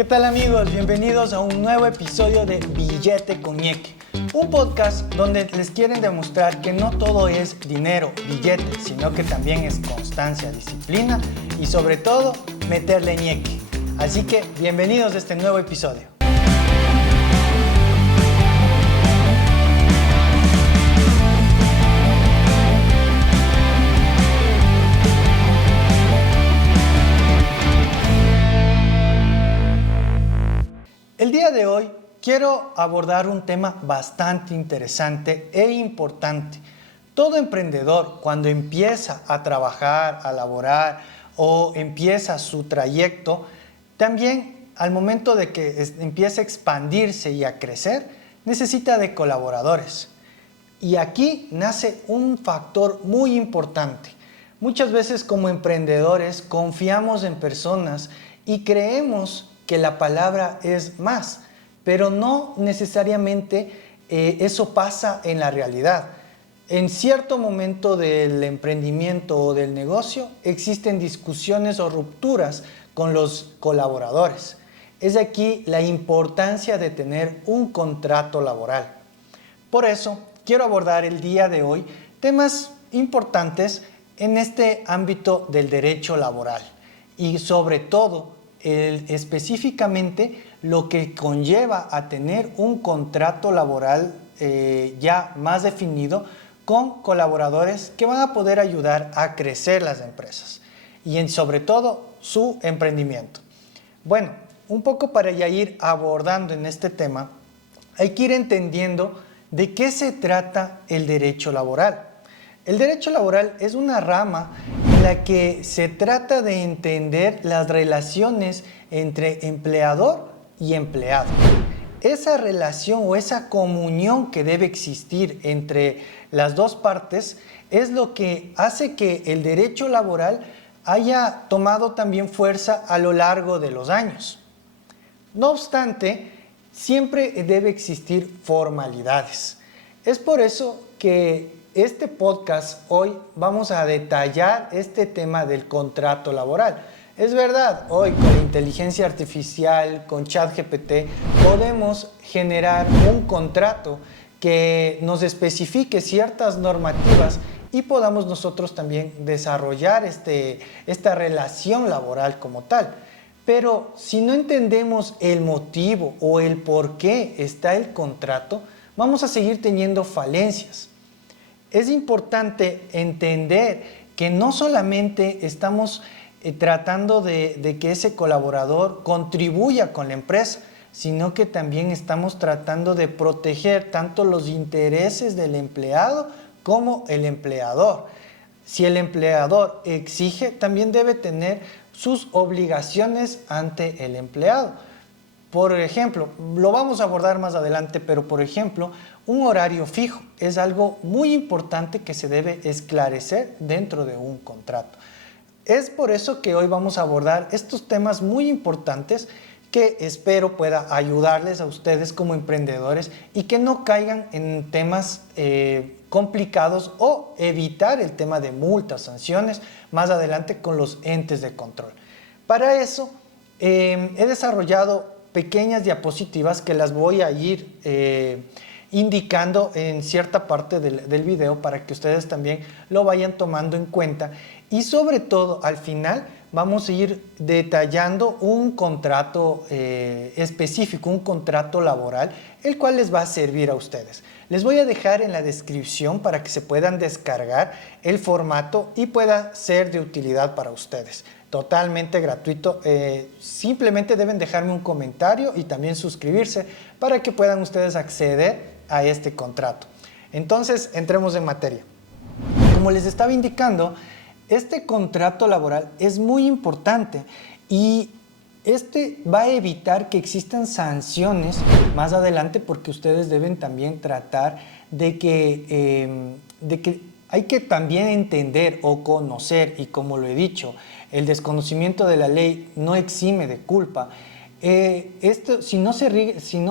¿Qué tal amigos? Bienvenidos a un nuevo episodio de Billete con Ñeque, un podcast donde les quieren demostrar que no todo es dinero, billete, sino que también es constancia, disciplina y sobre todo meterle ñeque. Así que bienvenidos a este nuevo episodio. El día de hoy quiero abordar un tema bastante interesante e importante. Todo emprendedor, cuando empieza a trabajar, a laborar o empieza su trayecto, también al momento de que empiece a expandirse y a crecer, necesita de colaboradores. Y aquí nace un factor muy importante. Muchas veces como emprendedores confiamos en personas y creemos que la palabra es más, pero no necesariamente eso pasa en la realidad. En cierto momento del emprendimiento o del negocio existen discusiones o rupturas con los colaboradores. Es aquí la importancia de tener un contrato laboral. Por eso quiero abordar el día de hoy temas importantes en este ámbito del derecho laboral y sobre todo específicamente lo que conlleva a tener un contrato laboral ya más definido con colaboradores que van a poder ayudar a crecer las empresas y sobre todo su emprendimiento. Bueno, un poco para ya ir abordando en este tema, hay que ir entendiendo de qué se trata el derecho laboral. El derecho laboral es una rama en la que se trata de entender las relaciones entre empleador y empleado. Esa relación o esa comunión que debe existir entre las dos partes es lo que hace que el derecho laboral haya tomado también fuerza a lo largo de los años. No obstante, siempre debe existir formalidades. Es por eso que este podcast hoy vamos a detallar este tema del contrato laboral. Es verdad, hoy con la inteligencia artificial, con ChatGPT, podemos generar un contrato que nos especifique ciertas normativas y podamos nosotros también desarrollar esta relación laboral como tal. Pero si no entendemos el motivo o el por qué está el contrato, vamos a seguir teniendo falencias. Es importante entender que no solamente estamos tratando de que ese colaborador contribuya con la empresa, sino que también estamos tratando de proteger tanto los intereses del empleado como el empleador. Si el empleador exige, también debe tener sus obligaciones ante el empleado. Por ejemplo, lo vamos a abordar más adelante, pero por ejemplo, un horario fijo es algo muy importante que se debe esclarecer dentro de un contrato. Es por eso que hoy vamos a abordar estos temas muy importantes que espero pueda ayudarles a ustedes como emprendedores y que no caigan en temas complicados o evitar el tema de multas, sanciones más adelante con los entes de control. Para eso he desarrollado pequeñas diapositivas que las voy a ir indicando en cierta parte del video para que ustedes también lo vayan tomando en cuenta y sobre todo al final vamos a ir detallando un contrato específico, un contrato laboral, el cual les va a servir a ustedes. Les voy a dejar en la descripción para que se puedan descargar el formato y pueda ser de utilidad para ustedes. Totalmente gratuito, simplemente deben dejarme un comentario y también suscribirse para que puedan ustedes acceder a este contrato. Entonces, entremos en materia. Como les estaba indicando, este contrato laboral es muy importante y este va a evitar que existan sanciones más adelante porque ustedes deben también tratar de que hay que también entender o conocer, y como lo he dicho, el desconocimiento de la ley no exime de culpa. Si no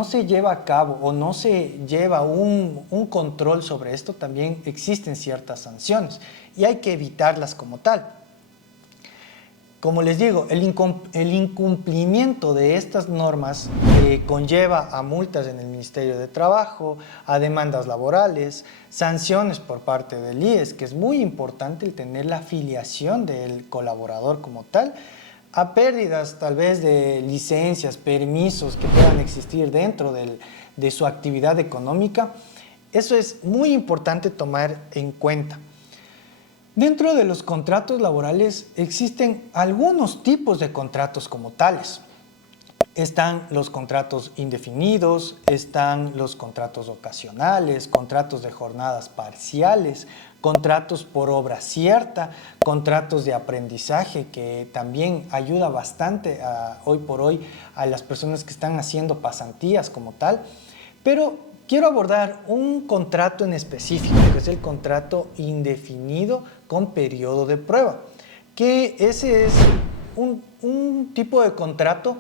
se lleva a cabo o no se lleva un control sobre esto, también existen ciertas sanciones y hay que evitarlas como tal. Como les digo, el incumplimiento de estas normas conlleva a multas en el Ministerio de Trabajo, a demandas laborales, sanciones por parte del IES, que es muy importante el tener la afiliación del colaborador como tal, a pérdidas tal vez de licencias, permisos que puedan existir dentro de su actividad económica. Eso es muy importante tomar en cuenta. Dentro de los contratos laborales existen algunos tipos de contratos como tales. Están los contratos indefinidos, están los contratos ocasionales, contratos de jornadas parciales, contratos por obra cierta, contratos de aprendizaje, que también ayuda bastante hoy por hoy a las personas que están haciendo pasantías como tal. Pero quiero abordar un contrato en específico, que es el contrato indefinido con periodo de prueba, que ese es un tipo de contrato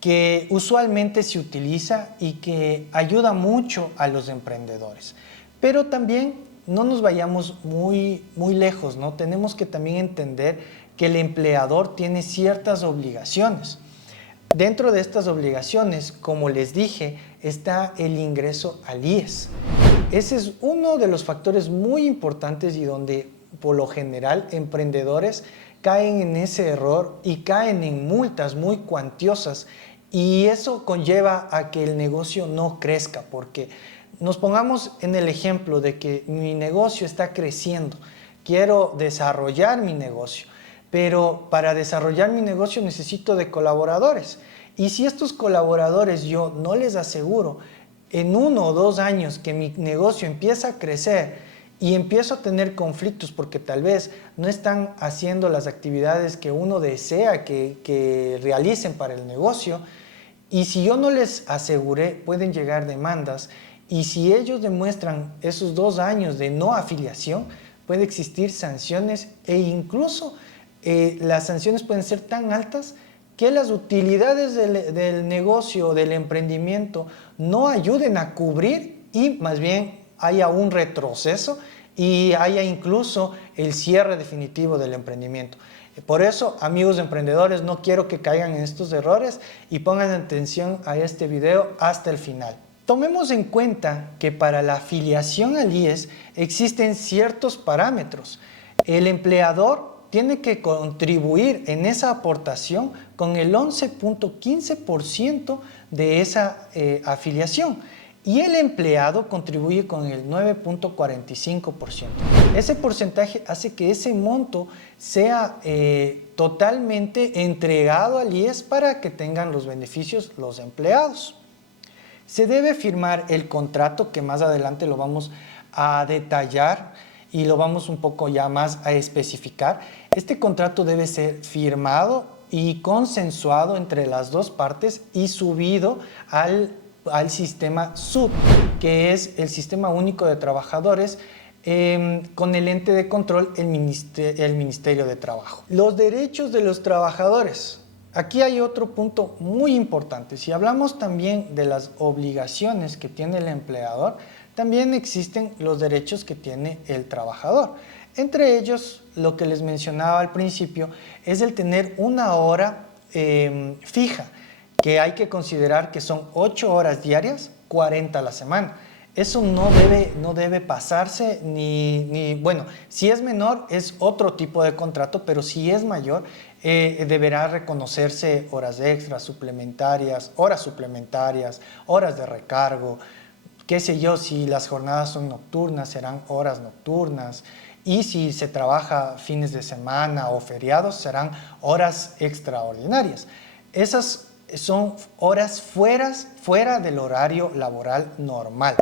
que usualmente se utiliza y que ayuda mucho a los emprendedores. Pero también no nos vayamos muy lejos, ¿no? Tenemos que también entender que el empleador tiene ciertas obligaciones. Dentro de estas obligaciones, como les dije, está el ingreso al IES. Ese es uno de los factores muy importantes y donde por lo general emprendedores caen en ese error y caen en multas muy cuantiosas, y eso conlleva a que el negocio no crezca, porque nos pongamos en el ejemplo de que mi negocio está creciendo, quiero desarrollar mi negocio, pero para desarrollar mi negocio necesito de colaboradores, y si estos colaboradores yo no les aseguro en 1 o 2 años que mi negocio empieza a crecer y empiezo a tener conflictos porque tal vez no están haciendo las actividades que uno desea que realicen para el negocio, y si yo no les aseguré, pueden llegar demandas, y si ellos demuestran esos 2 años de no afiliación, puede existir sanciones, e incluso las sanciones pueden ser tan altas que las utilidades del negocio, del emprendimiento, no ayuden a cubrir y más bien haya un retroceso y haya incluso el cierre definitivo del emprendimiento. Por eso, amigos emprendedores, no quiero que caigan en estos errores y pongan atención a este video hasta el final. Tomemos en cuenta que para la afiliación al IES existen ciertos parámetros. El empleador tiene que contribuir en esa aportación con el 11.15% de esa afiliación, y el empleado contribuye con el 9.45%. Ese porcentaje hace que ese monto sea totalmente entregado al IES para que tengan los beneficios los empleados. Se debe firmar el contrato, que más adelante lo vamos a detallar y lo vamos un poco ya más a especificar. Este contrato debe ser firmado y consensuado entre las dos partes y subido al sistema SUT, que es el Sistema Único de Trabajadores, con el ente de control, el Ministerio de Trabajo. Los derechos de los trabajadores. Aquí hay otro punto muy importante. Si hablamos también de las obligaciones que tiene el empleador, también existen los derechos que tiene el trabajador. Entre ellos, lo que les mencionaba al principio, es el tener una hora fija, que hay que considerar que son 8 horas diarias, 40 a la semana. Eso no debe pasarse, bueno, si es menor es otro tipo de contrato, pero si es mayor, deberá reconocerse horas extras, suplementarias, horas de recargo, qué sé yo, si las jornadas son nocturnas, serán horas nocturnas, y si se trabaja fines de semana o feriados, serán horas extraordinarias. Esas son horas fuera del horario laboral normal.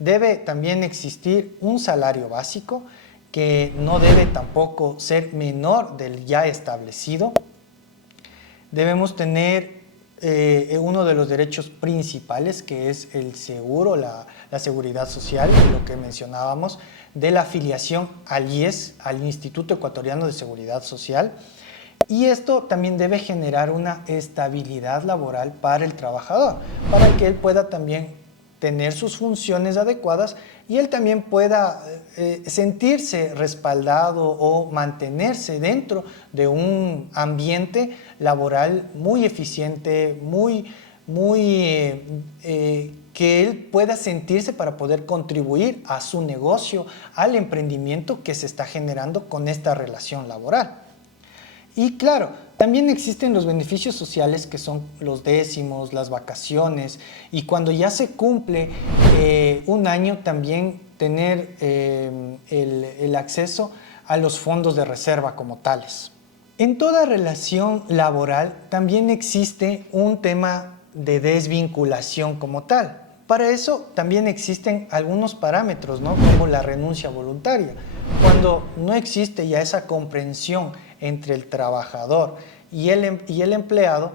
Debe también existir un salario básico que no debe tampoco ser menor del ya establecido. Debemos tener uno de los derechos principales, que es el seguro, la seguridad social, lo que mencionábamos, de la afiliación al IES, al Instituto Ecuatoriano de Seguridad Social. Y esto también debe generar una estabilidad laboral para el trabajador, para que él pueda también tener sus funciones adecuadas y él también pueda sentirse respaldado o mantenerse dentro de un ambiente laboral muy eficiente, que él pueda sentirse para poder contribuir a su negocio, al emprendimiento que se está generando con esta relación laboral. Y claro, también existen los beneficios sociales que son los décimos, las vacaciones, y cuando ya se cumple un año también tener el acceso a los fondos de reserva como tales. En toda relación laboral también existe un tema de desvinculación como tal. Para eso también existen algunos parámetros, ¿no? Como la renuncia voluntaria. Cuando no existe ya esa comprensión entre el trabajador y el empleador,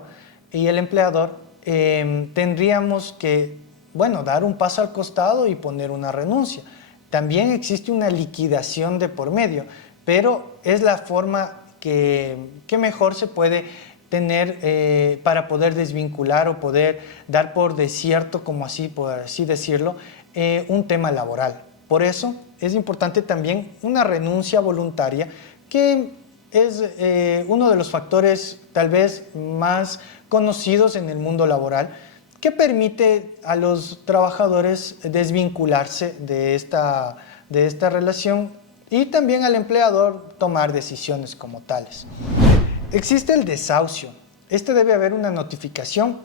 tendríamos que, dar un paso al costado y poner una renuncia. También existe una liquidación de por medio, pero es la forma que mejor se puede tener para poder desvincular o poder dar por desierto, por así decirlo, un tema laboral. Por eso es importante también una renuncia voluntaria, que es uno de los factores tal vez más conocidos en el mundo laboral, que permite a los trabajadores desvincularse de esta relación y también al empleador tomar decisiones como tales. Existe el desahucio. Debe haber una notificación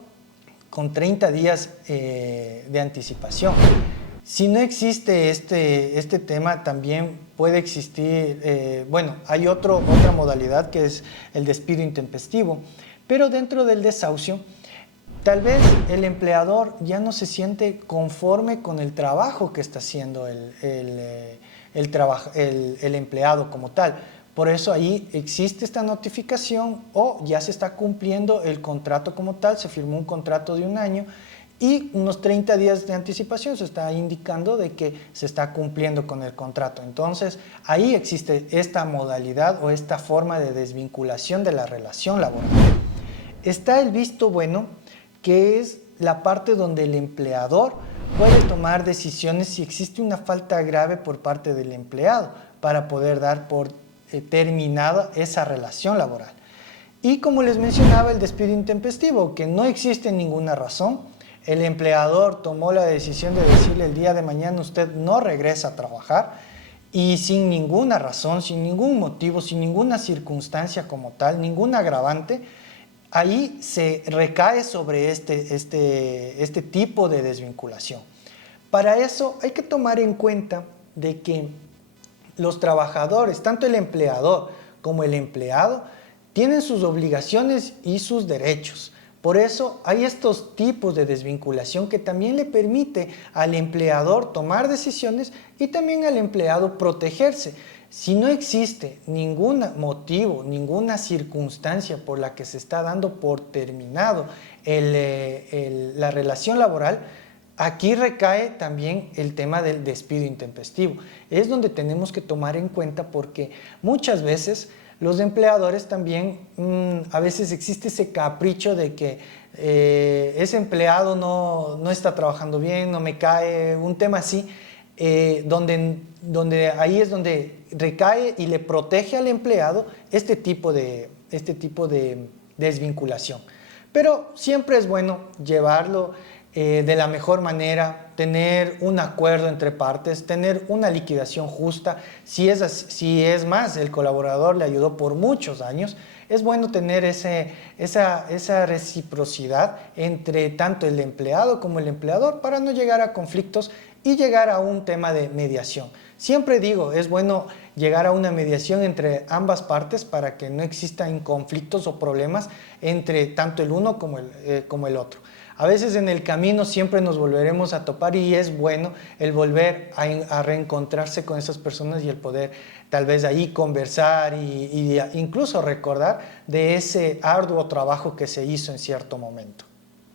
con 30 días de anticipación. Si no existe este tema, también puede existir, hay otra modalidad que es el despido intempestivo, pero dentro del desahucio, tal vez el empleador ya no se siente conforme con el trabajo que está haciendo el empleado como tal. Por eso ahí existe esta notificación o ya se está cumpliendo el contrato como tal, se firmó un contrato de un año y unos 30 días de anticipación se está indicando de que se está cumpliendo con el contrato. Entonces ahí existe esta modalidad o esta forma de desvinculación de la relación laboral. Está el visto bueno, que es la parte donde el empleador puede tomar decisiones si existe una falta grave por parte del empleado para poder dar por terminada esa relación laboral. Y como les mencionaba, el despido intempestivo, que no existe ninguna razón, el empleador tomó la decisión de decirle el día de mañana usted no regresa a trabajar y sin ninguna razón, sin ningún motivo, sin ninguna circunstancia como tal, ningún agravante, ahí se recae sobre este tipo de desvinculación. Para eso hay que tomar en cuenta de que los trabajadores, tanto el empleador como el empleado, tienen sus obligaciones y sus derechos. Por eso hay estos tipos de desvinculación que también le permite al empleador tomar decisiones y también al empleado protegerse. Si no existe ningún motivo, ninguna circunstancia por la que se está dando por terminado la relación laboral, aquí recae también el tema del despido intempestivo. Es donde tenemos que tomar en cuenta porque muchas veces los empleadores también, a veces existe ese capricho de que ese empleado no está trabajando bien, no me cae, un tema así, donde ahí es donde recae y le protege al empleado este tipo de desvinculación. Pero siempre es bueno llevarlo de la mejor manera, tener un acuerdo entre partes, tener una liquidación justa. Si es más, el colaborador le ayudó por muchos años, es bueno tener esa reciprocidad entre tanto el empleado como el empleador para no llegar a conflictos y llegar a un tema de mediación. Siempre digo, es bueno llegar a una mediación entre ambas partes para que no existan conflictos o problemas entre tanto el uno como el otro. A veces en el camino siempre nos volveremos a topar y es bueno el volver a reencontrarse con esas personas y el poder tal vez ahí conversar y incluso recordar de ese arduo trabajo que se hizo en cierto momento.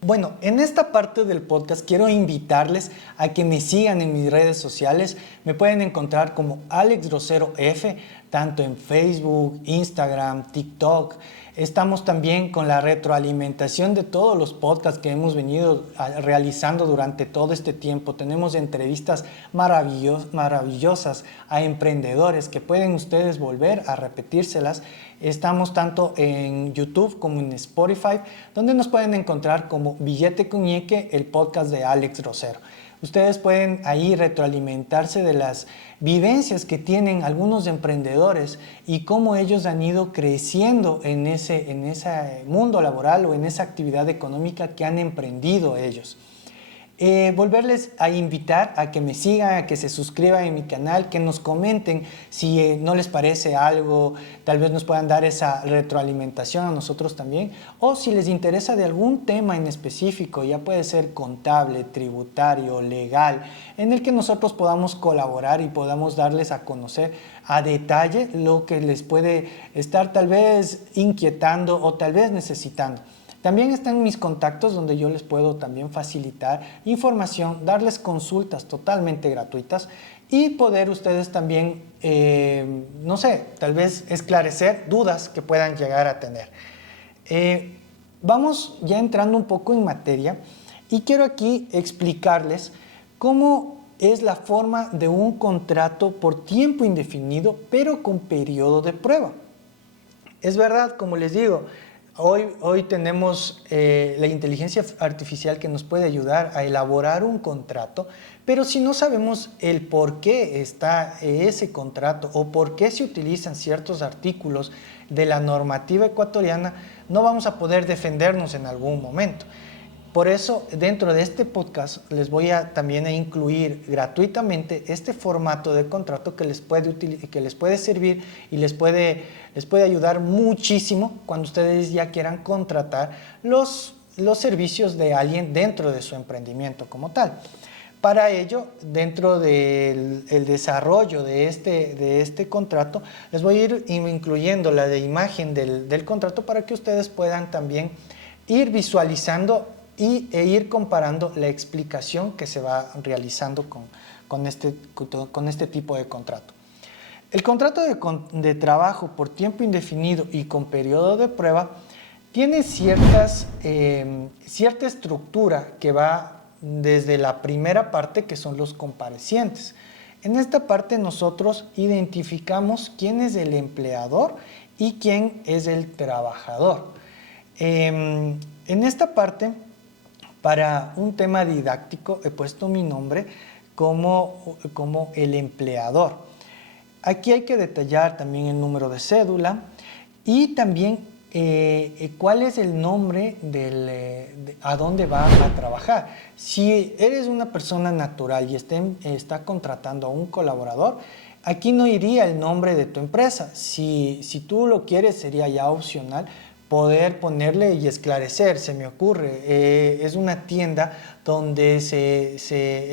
Bueno, en esta parte del podcast quiero invitarles a que me sigan en mis redes sociales. Me pueden encontrar como Alex Rosero F, tanto en Facebook, Instagram, TikTok. Estamos también con la retroalimentación de todos los podcasts que hemos venido realizando durante todo este tiempo. Tenemos entrevistas maravillosas a emprendedores que pueden ustedes volver a repetírselas. Estamos tanto en YouTube como en Spotify, donde nos pueden encontrar como Billete con Ñeque, el podcast de Alex Rosero. Ustedes pueden ahí retroalimentarse de las vivencias que tienen algunos emprendedores y cómo ellos han ido creciendo en ese mundo laboral o en esa actividad económica que han emprendido ellos. Volverles a invitar a que me sigan, a que se suscriban en mi canal, que nos comenten si no les parece algo, tal vez nos puedan dar esa retroalimentación a nosotros también, o si les interesa de algún tema en específico, ya puede ser contable, tributario, legal, en el que nosotros podamos colaborar y podamos darles a conocer a detalle lo que les puede estar tal vez inquietando o tal vez necesitando. También están mis contactos donde yo les puedo también facilitar información, darles consultas totalmente gratuitas y poder ustedes también, no sé, tal vez esclarecer dudas que puedan llegar a tener. Vamos ya entrando un poco en materia y quiero aquí explicarles cómo es la forma de un contrato por tiempo indefinido, pero con periodo de prueba. Es verdad, como les digo, Hoy tenemos la inteligencia artificial que nos puede ayudar a elaborar un contrato, pero si no sabemos el por qué está ese contrato o por qué se utilizan ciertos artículos de la normativa ecuatoriana, no vamos a poder defendernos en algún momento. Por eso, dentro de este podcast les voy a también a incluir gratuitamente este formato de contrato que les puede servir y les puede ayudar muchísimo cuando ustedes ya quieran contratar los servicios de alguien dentro de su emprendimiento como tal. Para ello, dentro del desarrollo de este contrato, les voy a ir incluyendo la de imagen del contrato para que ustedes puedan también ir visualizando e ir comparando la explicación que se va realizando con este tipo de contrato. El contrato de trabajo por tiempo indefinido y con periodo de prueba tiene cierta estructura que va desde la primera parte, que son los comparecientes. En esta parte nosotros identificamos quién es el empleador y quién es el trabajador. En esta parte, para un tema didáctico, he puesto mi nombre como el empleador. Aquí hay que detallar también el número de cédula y también cuál es el nombre a dónde va a trabajar. Si eres una persona natural y está contratando a un colaborador, aquí no iría el nombre de tu empresa. Si tú lo quieres, sería ya opcional poder ponerle y esclarecer. Se me ocurre, es una tienda donde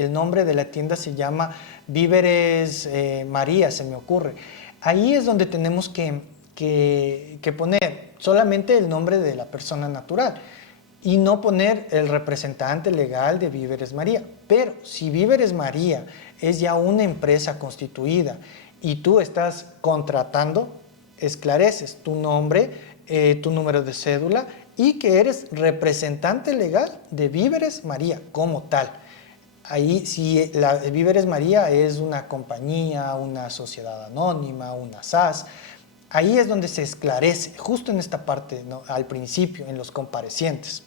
el nombre de la tienda se llama Víveres María, se me ocurre. Ahí es donde tenemos que poner solamente el nombre de la persona natural y no poner el representante legal de Víveres María. Pero si Víveres María es ya una empresa constituida y tú estás contratando, esclareces tu nombre, tu número de cédula y que eres representante legal de Víveres María como tal. Ahí, si Víveres María es una compañía, una sociedad anónima, una SAS, ahí es donde se esclarece, justo en esta parte, ¿no? Al principio, en los comparecientes.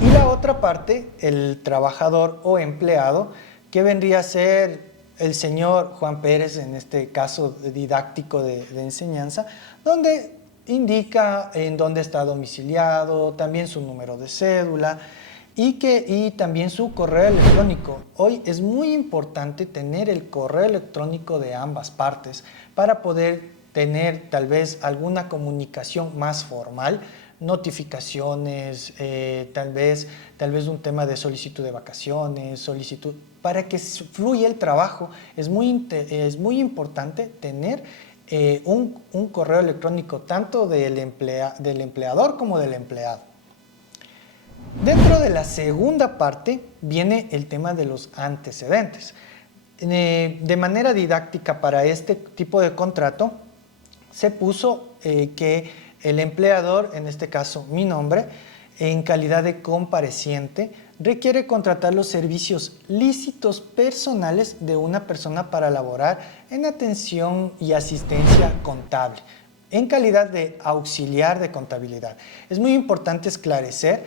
Y la otra parte, el trabajador o empleado, que vendría a ser el señor Juan Pérez, en este caso didáctico de enseñanza, donde indica en dónde está domiciliado, también su número de cédula y también su correo electrónico. Hoy es muy importante tener el correo electrónico de ambas partes para poder tener tal vez alguna comunicación más formal, notificaciones, tal vez un tema de solicitud de vacaciones, para que fluya el trabajo. Es muy importante tener un correo electrónico tanto del empleador como del empleado. Dentro de la segunda parte viene el tema de los antecedentes. De manera didáctica para este tipo de contrato se puso que El empleador, en este caso mi nombre, en calidad de compareciente, requiere contratar los servicios lícitos personales de una persona para laborar en atención y asistencia contable, en calidad de auxiliar de contabilidad. Es muy importante esclarecer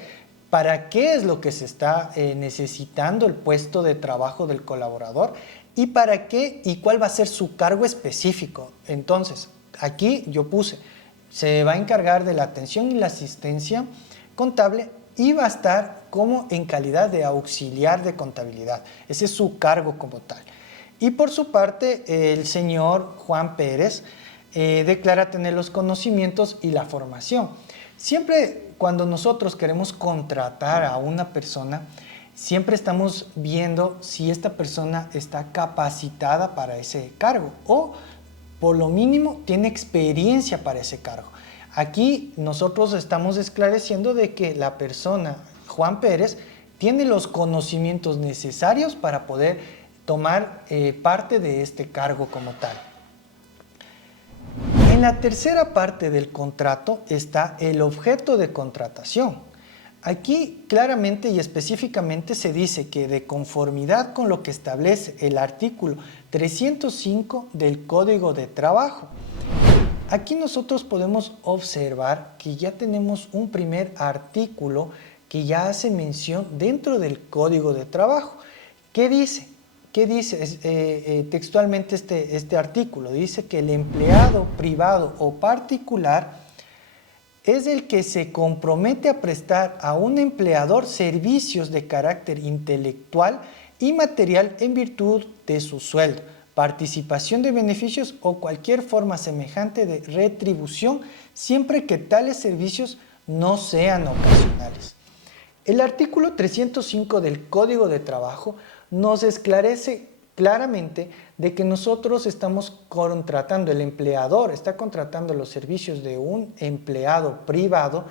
para qué es lo que se está necesitando el puesto de trabajo del colaborador y para qué y cuál va a ser su cargo específico. Entonces, aquí yo puse, se va a encargar de la atención y la asistencia contable y va a estar como en calidad de auxiliar de contabilidad. Ese es su cargo como tal. Y por su parte, el señor Juan Pérez declara tener los conocimientos y la formación. Siempre cuando nosotros queremos contratar a una persona, siempre estamos viendo si esta persona está capacitada para ese cargo o por lo mínimo tiene experiencia para ese cargo. Aquí nosotros estamos esclareciendo de que la persona, Juan Pérez, tiene los conocimientos necesarios para poder tomar parte de este cargo como tal. En la tercera parte del contrato está el objeto de contratación. Aquí claramente y específicamente se dice que de conformidad con lo que establece el artículo 305 del Código de Trabajo. Aquí nosotros podemos observar que ya tenemos un primer artículo que ya hace mención dentro del Código de Trabajo. ¿Qué dice? ¿Qué dice textualmente este artículo? Dice que el empleado privado o particular es el que se compromete a prestar a un empleador servicios de carácter intelectual y material en virtud de su sueldo, participación de beneficios o cualquier forma semejante de retribución, siempre que tales servicios no sean ocasionales. El artículo 305 del Código de Trabajo nos esclarece claramente de que nosotros estamos contratando, el empleador está contratando los servicios de un empleado privado,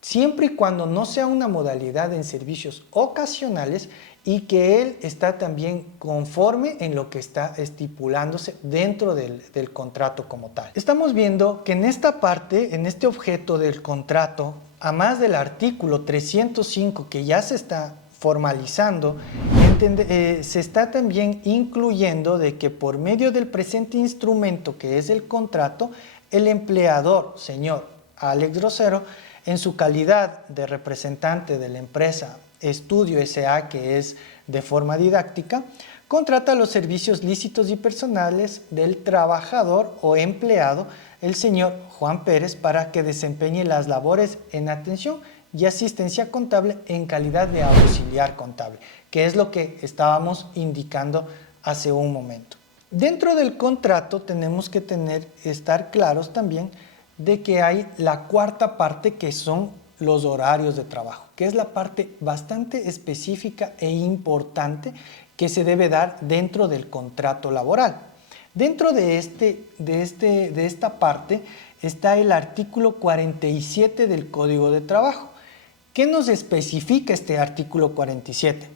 siempre y cuando no sea una modalidad en servicios ocasionales y que él está también conforme en lo que está estipulándose dentro del contrato como tal. Estamos viendo que en esta parte, en este objeto del contrato, a más del artículo 305 que ya se está formalizando, se está también incluyendo de que por medio del presente instrumento que es el contrato, el empleador, señor Alex Grosero, en su calidad de representante de la empresa Estudio S.A., que es de forma didáctica, contrata los servicios lícitos y personales del trabajador o empleado, el señor Juan Pérez, para que desempeñe las labores en atención y asistencia contable en calidad de auxiliar contable, que es lo que estábamos indicando hace un momento. Dentro del contrato tenemos que estar claros también de que hay la cuarta parte, que son los horarios de trabajo, que es la parte bastante específica e importante que se debe dar dentro del contrato laboral. Dentro de esta parte está el artículo 47 del Código de Trabajo. ¿Qué nos especifica este artículo 47?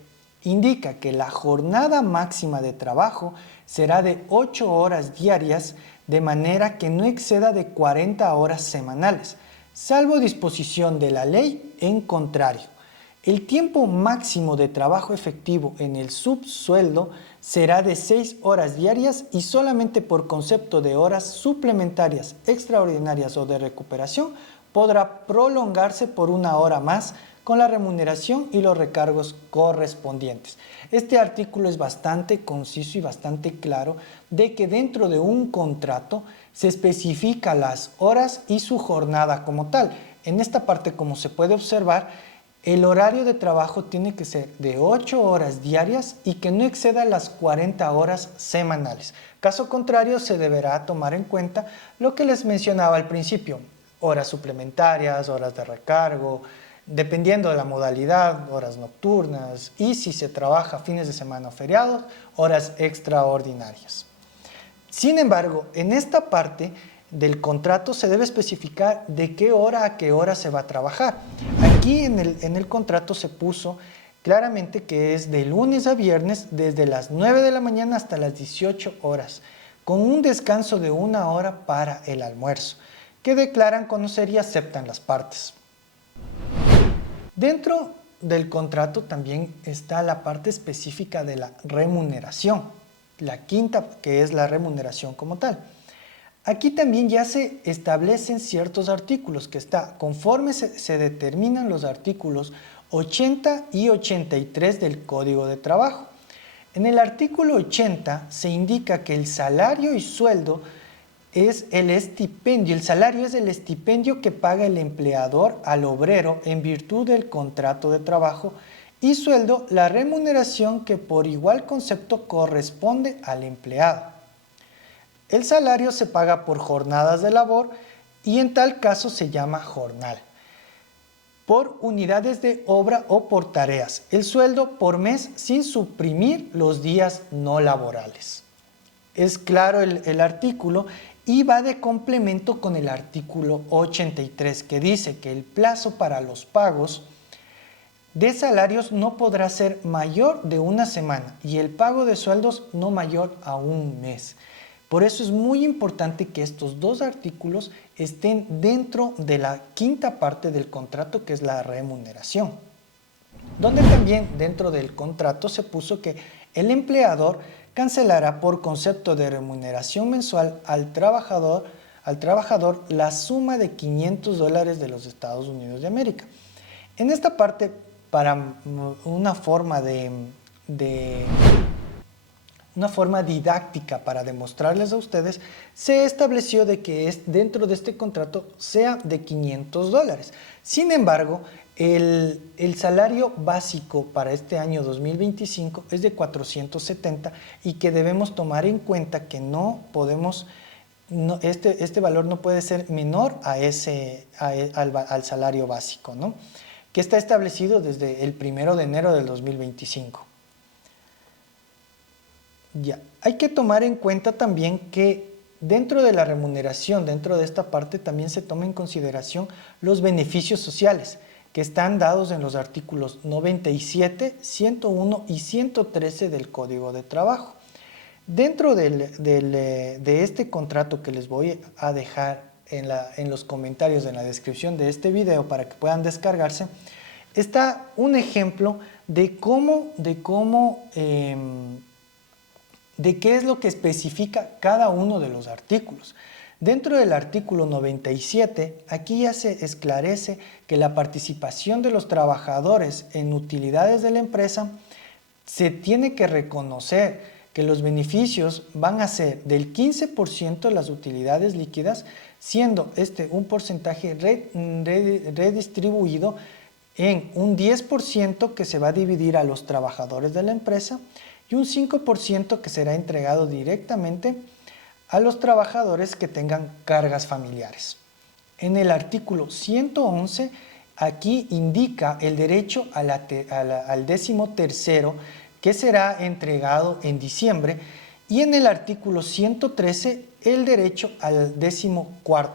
Indica que la jornada máxima de trabajo será de 8 horas diarias, de manera que no exceda de 40 horas semanales, salvo disposición de la ley en contrario. El tiempo máximo de trabajo efectivo en el subsueldo será de 6 horas diarias y solamente por concepto de horas suplementarias, extraordinarias o de recuperación podrá prolongarse por 1 hora más con la remuneración y los recargos correspondientes. Este artículo es bastante conciso y bastante claro de que dentro de un contrato se especifica las horas y su jornada como tal. En esta parte, como se puede observar, el horario de trabajo tiene que ser de 8 horas diarias y que no exceda las 40 horas semanales. Caso contrario, se deberá tomar en cuenta lo que les mencionaba al principio: horas suplementarias, horas de recargo, dependiendo de la modalidad, horas nocturnas, y si se trabaja fines de semana o feriados, horas extraordinarias. Sin embargo, en esta parte del contrato se debe especificar de qué hora a qué hora se va a trabajar. Aquí en el contrato se puso claramente que es de lunes a viernes desde las 9 de la mañana hasta las 18 horas, con un descanso de 1 hora para el almuerzo. que declaran, conocer y aceptan las partes. Dentro del contrato también está la parte específica de la remuneración, la quinta, que es la remuneración como tal. Aquí también ya se establecen ciertos artículos que está, conforme se determinan los artículos 80 y 83 del Código de Trabajo. En el artículo 80 se indica que el salario y sueldo es el estipendio. El salario es el estipendio que paga el empleador al obrero en virtud del contrato de trabajo, y sueldo la remuneración que por igual concepto corresponde al empleado. El salario se paga por jornadas de labor y en tal caso se llama jornal, por unidades de obra o por tareas. El sueldo por mes sin suprimir los días no laborales. Es claro el artículo y va de complemento con el artículo 83, que dice que el plazo para los pagos de salarios no podrá ser mayor de una semana y el pago de sueldos no mayor a un mes. Por eso es muy importante que estos dos artículos estén dentro de la quinta parte del contrato, que es la remuneración, donde también dentro del contrato se puso que el empleador cancelará por concepto de remuneración mensual al trabajador la suma de $500 de los Estados Unidos de América. En esta parte, para una forma didáctica para demostrarles a ustedes, se estableció de que dentro de este contrato sea de $500. Sin embargo, el salario básico para este año 2025 es de 470 y que debemos tomar en cuenta que este valor no puede ser menor al salario básico, ¿no?, que está establecido desde el 1 de enero del 2025. Ya, hay que tomar en cuenta también que dentro de la remuneración, dentro de esta parte, también se toma en consideración los beneficios sociales que están dados en los artículos 97, 101 y 113 del Código de Trabajo. Dentro de este contrato que les voy a dejar en los comentarios, en la descripción de este video para que puedan descargarse, está un ejemplo de qué es lo que especifica cada uno de los artículos. Dentro del artículo 97, aquí ya se esclarece que la participación de los trabajadores en utilidades de la empresa se tiene que reconocer que los beneficios van a ser del 15% de las utilidades líquidas, siendo un porcentaje redistribuido en un 10% que se va a dividir a los trabajadores de la empresa y un 5% que será entregado directamente a los trabajadores que tengan cargas familiares. En el artículo 111, aquí indica el derecho al 13º, que será entregado en diciembre, y en el artículo 113 el derecho al 14º.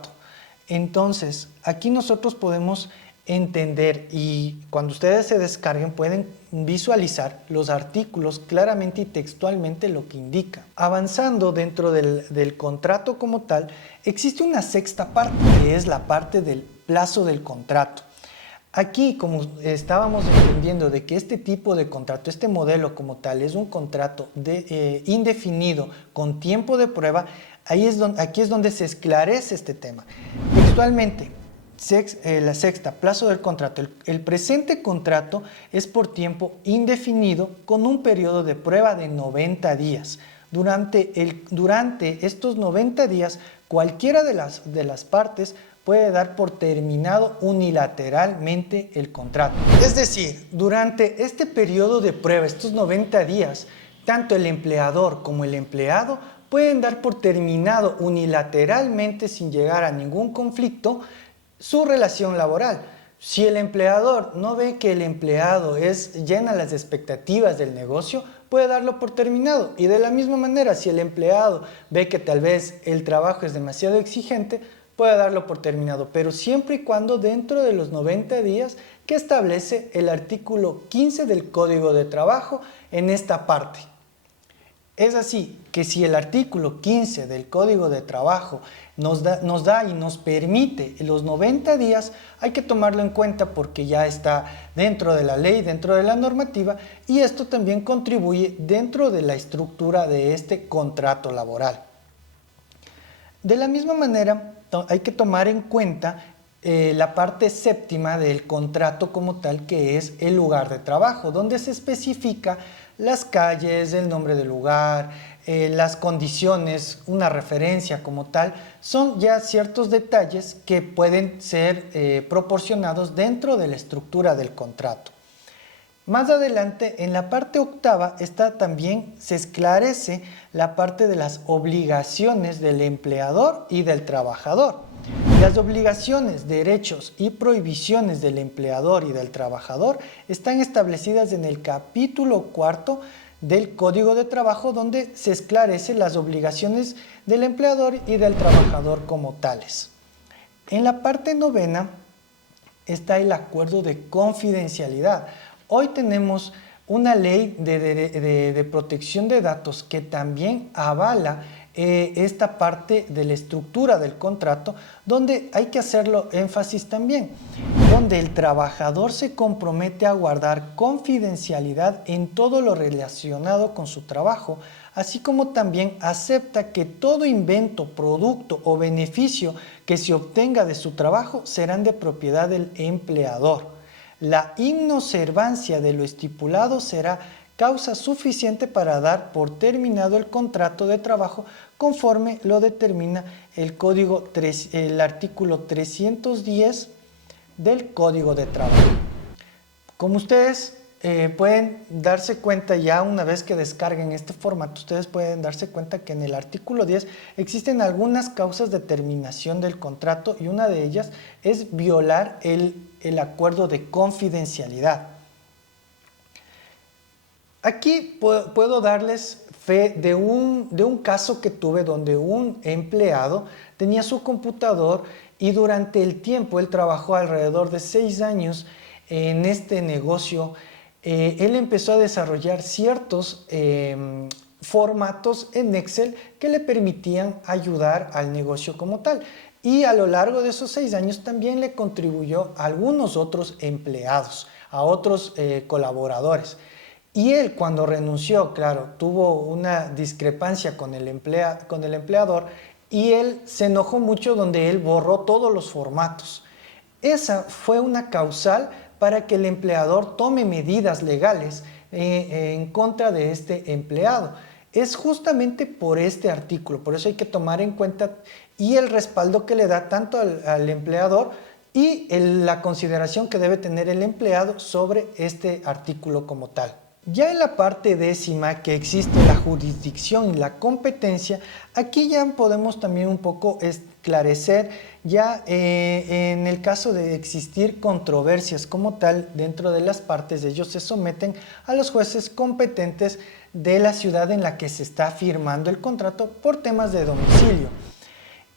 Entonces, aquí nosotros podemos entender, y cuando ustedes se descarguen pueden visualizar los artículos claramente y textualmente lo que indica. Avanzando dentro del contrato como tal, existe una sexta parte, que es la parte del plazo del contrato. Aquí, como estábamos entendiendo de que este tipo de contrato, este modelo como tal, es un contrato indefinido con tiempo de prueba, aquí es donde se esclarece este tema. Textualmente, la sexta, plazo del contrato. El presente contrato es por tiempo indefinido con un periodo de prueba de 90 días. Durante estos 90 días, cualquiera de las partes puede dar por terminado unilateralmente el contrato. Es decir, durante este periodo de prueba, estos 90 días, tanto el empleador como el empleado pueden dar por terminado unilateralmente, sin llegar a ningún conflicto, su relación laboral. Si el empleador no ve que el empleado llena las expectativas del negocio, puede darlo por terminado. Y de la misma manera, si el empleado ve que tal vez el trabajo es demasiado exigente, puede darlo por terminado, pero siempre y cuando dentro de los 90 días que establece el artículo 15 del Código de Trabajo en esta parte. Es así que si el artículo 15 del Código de Trabajo nos da y nos permite los 90 días, hay que tomarlo en cuenta porque ya está dentro de la ley, dentro de la normativa, y esto también contribuye dentro de la estructura de este contrato laboral. De la misma manera, hay que tomar en cuenta la parte séptima del contrato como tal, que es el lugar de trabajo, donde se especifica las calles, el nombre del lugar, las condiciones, una referencia como tal. Son ya ciertos detalles que pueden ser proporcionados dentro de la estructura del contrato. Más adelante, en la parte octava, también se esclarece la parte de las obligaciones del empleador y del trabajador. Las obligaciones, derechos y prohibiciones del empleador y del trabajador están establecidas en el capítulo cuarto del Código de Trabajo, donde se esclarecen las obligaciones del empleador y del trabajador como tales. En la parte novena está el acuerdo de confidencialidad. Hoy tenemos una ley de protección de datos que también avala esta parte de la estructura del contrato, donde hay que hacerlo énfasis también, donde el trabajador se compromete a guardar confidencialidad en todo lo relacionado con su trabajo, así como también acepta que todo invento, producto o beneficio que se obtenga de su trabajo serán de propiedad del empleador. La inobservancia de lo estipulado será causa suficiente para dar por terminado el contrato de trabajo conforme lo determina el artículo 310 del Código de Trabajo. Como ustedes pueden darse cuenta, ya una vez que descarguen este formato, ustedes pueden darse cuenta que en el artículo 10 existen algunas causas de terminación del contrato, y una de ellas es violar el acuerdo de confidencialidad. Aquí puedo darles fe de un caso que tuve, donde un empleado tenía su computador y durante el tiempo él trabajó alrededor de 6 años en este negocio. Él empezó a desarrollar ciertos formatos en Excel que le permitían ayudar al negocio como tal. Y a lo largo de esos 6 años también le contribuyó a algunos otros empleados, a otros colaboradores. Y él, cuando renunció, claro, tuvo una discrepancia con el empleador, y él se enojó mucho, donde él borró todos los formatos. Esa fue una causal para que el empleador tome medidas legales en contra de este empleado. Es justamente por este artículo, por eso hay que tomar en cuenta y el respaldo que le da tanto al empleador y la consideración que debe tener el empleado sobre este artículo como tal. Ya en la parte décima, que existe la jurisdicción y la competencia, aquí ya podemos también un poco esclarecer ya en el caso de existir controversias como tal dentro de las partes, ellos se someten a los jueces competentes de la ciudad en la que se está firmando el contrato por temas de domicilio.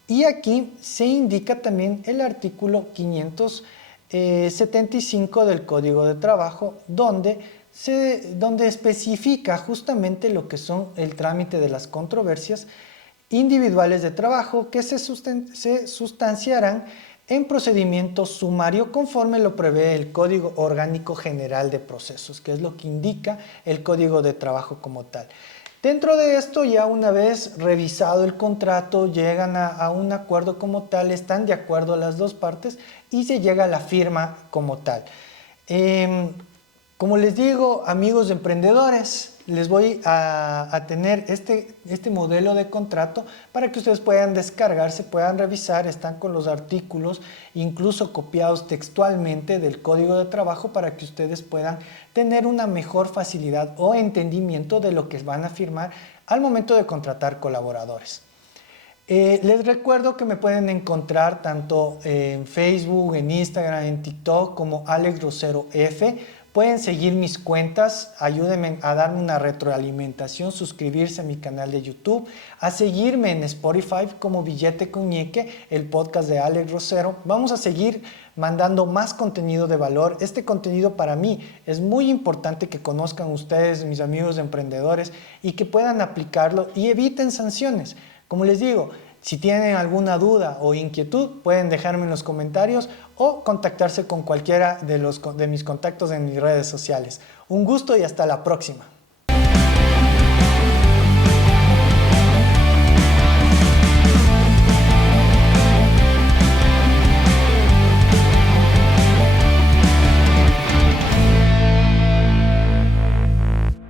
Y aquí se indica también el artículo 575 del Código de Trabajo, donde especifica justamente lo que son el trámite de las controversias individuales de trabajo, que se sustanciarán en procedimiento sumario conforme lo prevé el Código Orgánico General de Procesos, que es lo que indica el Código de Trabajo como tal. Dentro de esto, ya una vez revisado el contrato, llegan a un acuerdo como tal, están de acuerdo las dos partes y se llega a la firma como tal. Como les digo, amigos emprendedores, les voy a tener este modelo de contrato para que ustedes puedan descargarse, puedan revisar. Están con los artículos incluso copiados textualmente del Código de Trabajo, para que ustedes puedan tener una mejor facilidad o entendimiento de lo que van a firmar al momento de contratar colaboradores. Les recuerdo que me pueden encontrar tanto en Facebook, en Instagram, en TikTok como Alex Rosero F. Pueden seguir mis cuentas, ayúdenme a darme una retroalimentación, suscribirse a mi canal de YouTube, a seguirme en Spotify como Billete con Ñeque, el podcast de Alex Rosero. Vamos a seguir mandando más contenido de valor. Este contenido para mí es muy importante que conozcan ustedes, mis amigos emprendedores, y que puedan aplicarlo y eviten sanciones. Como les digo, si tienen alguna duda o inquietud, pueden dejarme en los comentarios o contactarse con cualquiera de mis contactos en mis redes sociales. Un gusto y hasta la próxima.